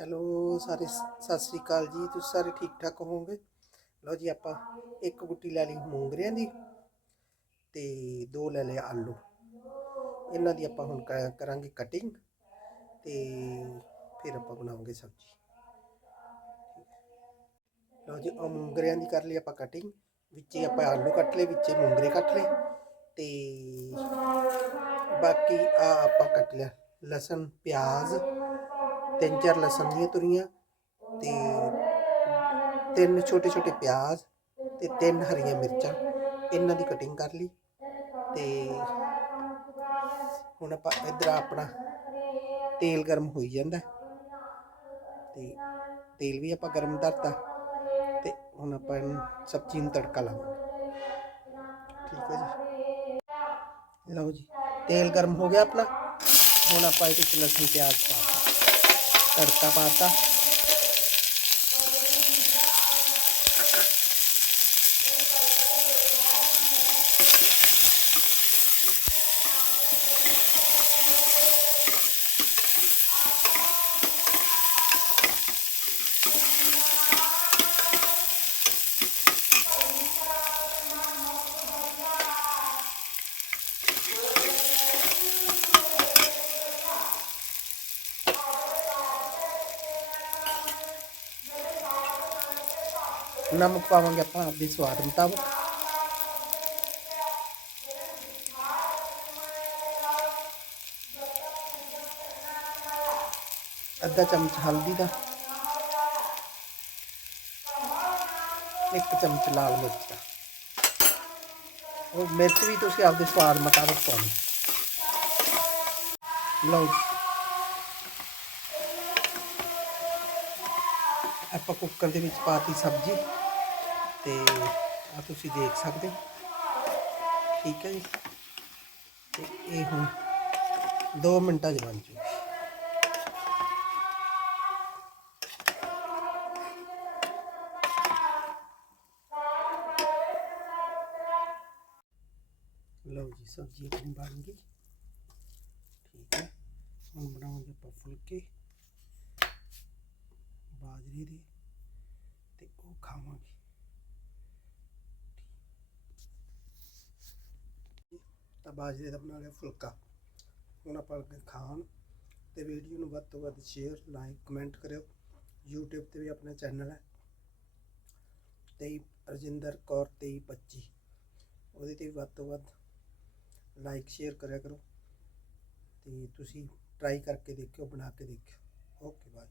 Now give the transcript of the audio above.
Hello, ਸਾਰੇ ਸਤਿ ਸ੍ਰੀ ਅਕਾਲ ਜੀ। ਤੁਸੀਂ ਸਾਰੇ ਠੀਕ ਠਾਕ ਹੋਵੋਗੇ? ਲਓ ਜੀ, ਆਪਾਂ ਇੱਕ ਗੁੱਟੀ ਲੈ ਲਈ ਮੂੰਗਰਿਆਂ ਦੀ ਤੇ ਦੋ ਲੈ ਲਏ ਆਲੂ। ਇਹਨਾਂ ਦੀ ਆਪਾਂ ਹੁਣ ਕ- ਕਰਾਂਗੇ ਕਟਿੰਗ ਤੇ ਫਿਰ ਆਪਾਂ ਬਣਾਉਂਗੇ ਸਬਜ਼ੀ। ਲਓ ਜੀ ਆ ਮੂੰਗਰਿਆਂ ਦੀ ਕਰ ਲਈ ਆਪਾਂ ਕਟਿੰਗ ਵਿੱਚੇ ਆਪਾਂ ਆਲੂ ਕੱਟ ਲਏ, ਵਿੱਚੇ ਮੂੰਗਰੇ ਕੱਟ ਲਏ ਤੇ ਬਾਕੀ ਆ ਆਪਾਂ ਕੱਟ ਲਿਆ ਲਸਣ, ਪਿਆਜ਼ ਤਿੰਨ ਚਾਰ ਲਸਣ ਦੀਆਂ ਤੁਰੀਆਂ ਤੇ ਤਿੰਨ ਛੋਟੇ ਛੋਟੇ ਪਿਆਜ਼ ਤੇ ਤਿੰਨ ਹਰੀਆਂ ਮਿਰਚਾਂ। ਇਹਨਾਂ ਦੀ ਕਟਿੰਗ ਕਰ ਲਈ ਤੇ ਹੁਣ ਆਪਾਂ ਇਧਰ ਆਪਣਾ ਤੇਲ ਗਰਮ ਹੋਈ ਜਾਂਦਾ। ਤੇ ਤੇਲ ਵੀ ਆਪਾਂ ਗਰਮ ਕਰਤਾ ਤੇ ਹੁਣ ਆਪਾਂ ਸਬਜ਼ੀ ਨੂੰ ਤੜਕਾ ਲਾਵਾਂਗੇ। ਠੀਕ ਹੈ ਜੀ? ਲਓ ਜੀ, ਤੇਲ ਗਰਮ ਹੋ ਗਿਆ ਆਪਣਾ। ਹੁਣ ਆਪਾਂ ਇਹਦੇ ਵਿੱਚ ਲਸਣ ਪਿਆਜ਼ ਪਾਤਾ ਤੜਕਾ ਨਮਕ ਪਾਵਾਂਗੇ ਆਪਾਂ ਆਪਦੇ ਸਵਾਦ ਮੁਤਾਬਕ ਅੱਧਾ ਚਮਚ ਹਲਦੀ ਦਾ ਇੱਕ ਚਮਚ ਲਾਲ ਮਿਰਚ ਦਾ ਉਹ ਮਿਰਚ ਵੀ ਤੁਸੀਂ ਆਪਦੇ ਸਵਾਦ ਮੁਤਾਬਕ ਪਾਉਣੀ ਲਓ ਜੀ। ਆਪਾਂ ਕੁੱਕਰ ਦੇ ਵਿੱਚ ਪਾਤੀ ਸਬਜ਼ੀ ਤੇ ਆ ਤੁਸੀਂ ਦੇਖ ਸਕਦੇ ਠੀਕ ਹੈ ਜੀ। ਤੇ ਇਹ ਹੁਣ 2 ਮਿੰਟਾਂ 'ਚ ਬਣ ਜੂਗੀ। ਲਓ ਜੀ, ਸਬਜ਼ੀ ਆਪਣੀ ਬਣ ਗਈ। ਠੀਕ ਹੈ। ਹੁਣ ਬਣਾਉਂਗੇ ਆਪਾਂ ਫੁਲਕੇ। ਬਾਜਰੇ ਦੀ ਤੇ ਉਹ ਖਾਵਾਂਗੇ। ਤਾਂ ਬਾਜਰੇ ਦਾ ਬਣਾ ਲਿਆ ਫੁਲਕਾ। ਹੁਣ ਆਪਾਂ ਅੱਗੇ ਖਾਣ ਤੇ ਵੀਡੀਓ ਨੂੰ ਵੱਧ ਤੋਂ ਵੱਧ ਸ਼ੇਅਰ ਲਾਈਕ ਕਮੈਂਟ ਕਰਿਓ। YouTube ਤੇ ਵੀ ਆਪਣਾ ਚੈਨਲ ਹੈ। ਤੇ ਰਜਿੰਦਰ ਕੌਰ 2325 ਉਹਦੇ ਤੇ ਵੀ ਵੱਧ ਤੋਂ ਵੱਧ ਲਾਈਕ ਸ਼ੇਅਰ ਕਰਿਆ ਕਰੋ। ਤੇ ਤੁਸੀਂ ਟਰਾਈ ਕਰਕੇ ਦੇਖਿਓ, ਬਣਾ ਕੇ ਦੇਖਿਓ। Okay bye